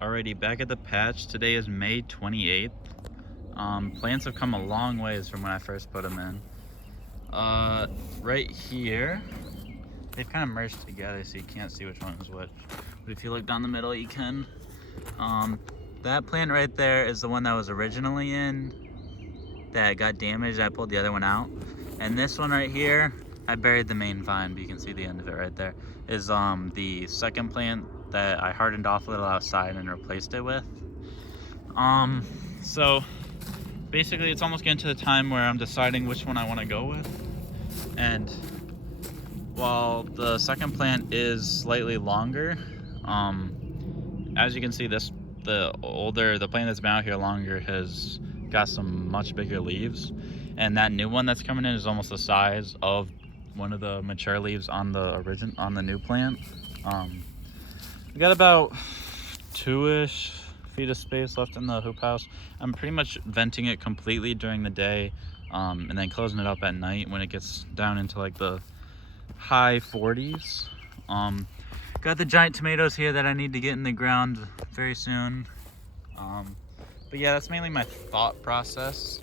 Alrighty, back at the patch. Today is May 28th. Plants have come a long ways from when I first put them in. Right here, they've kind of merged together so you can't see which one is which. But if you look down the middle, you can. That plant right there is the one that was originally in that got damaged. I pulled the other one out. And this one right here, I buried the main vine, but you can see the end of it right there, is the second plant that I hardened off a little outside and replaced it with. So basically it's almost getting to the time where I'm deciding which one I want to go with. And while the second plant is slightly longer, as you can see, the plant that's been out here longer has got some much bigger leaves, and that new one that's coming in is almost the size of one of the mature leaves on the new plant. We got about 2-ish feet of space left in the hoop house. I'm pretty much venting it completely during the day, and then closing it up at night when it gets down into like the high 40s. Got the giant tomatoes here that I need to get in the ground very soon. But yeah, that's mainly my thought process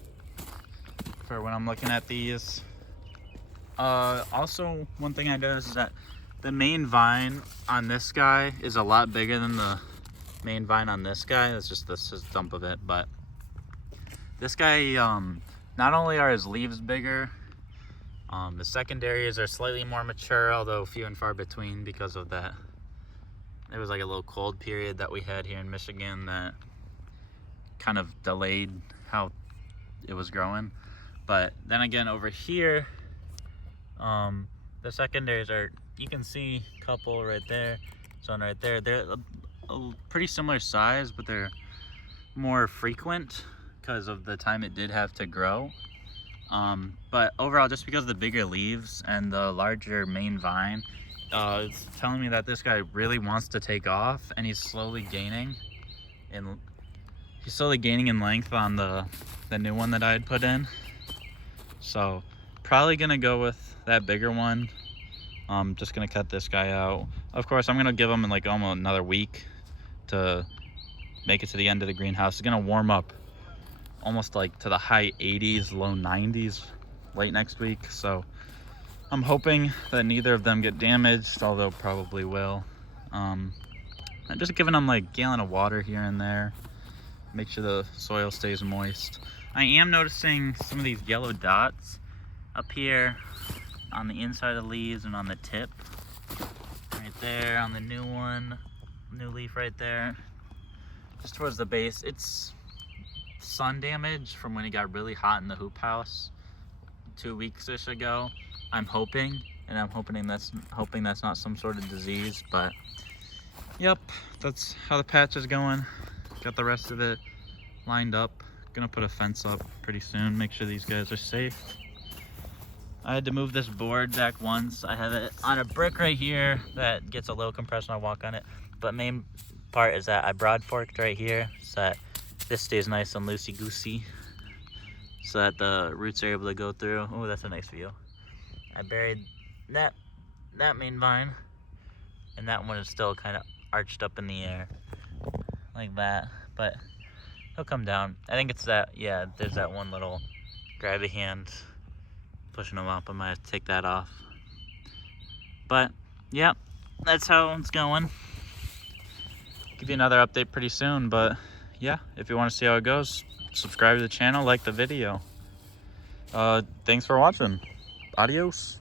for when I'm looking at these. Also, one thing I noticed is that the main vine on this guy is a lot bigger than the main vine on this guy. That's just this dump of it. But this guy, not only are his leaves bigger, the secondaries are slightly more mature, although few and far between because of that. There was like a little cold period that we had here in Michigan that kind of delayed how it was growing. But then again, over here, the secondaries are, you can see a couple right there, one right there. They're a pretty similar size, but they're more frequent because of the time it did have to grow. But overall, just because of the bigger leaves and the larger main vine, it's telling me that this guy really wants to take off, and he's slowly gaining in length on the new one that I had put in. So probably gonna go with that bigger one. Just gonna cut this guy out. Of course, I'm gonna give him like almost another week to make it to the end of the greenhouse. It's gonna warm up almost like to the high 80s, low 90s late next week. So I'm hoping that neither of them get damaged, although probably will. I'm just giving them like a gallon of water here and there. Make sure the soil stays moist. I am noticing some of these yellow dots up here on the inside of the leaves and on the tip. Right there on the new one, new leaf right there. Just towards the base. It's sun damage from when it got really hot in the hoop house 2 weeks-ish ago. I'm hoping that's not some sort of disease, but yep, that's how the patch is going. Got the rest of it lined up. Gonna put a fence up pretty soon, make sure these guys are safe. I had to move this board back once. I have it on a brick right here that gets a low compression. I walk on it, but main part is that I broad forked right here so that this stays nice and loosey-goosey, so that the roots are able to go through. Oh, that's a nice view. I buried that main vine, and that one is still kind of arched up in the air like that, but he'll come down. I think it's that, yeah, there's that one little grabby hand pushing him up. I might have to take that off. But yeah, that's how it's going. Give you another update pretty soon, but yeah, if you want to see how it goes, subscribe to the channel, like the video. Thanks for watching. Adios.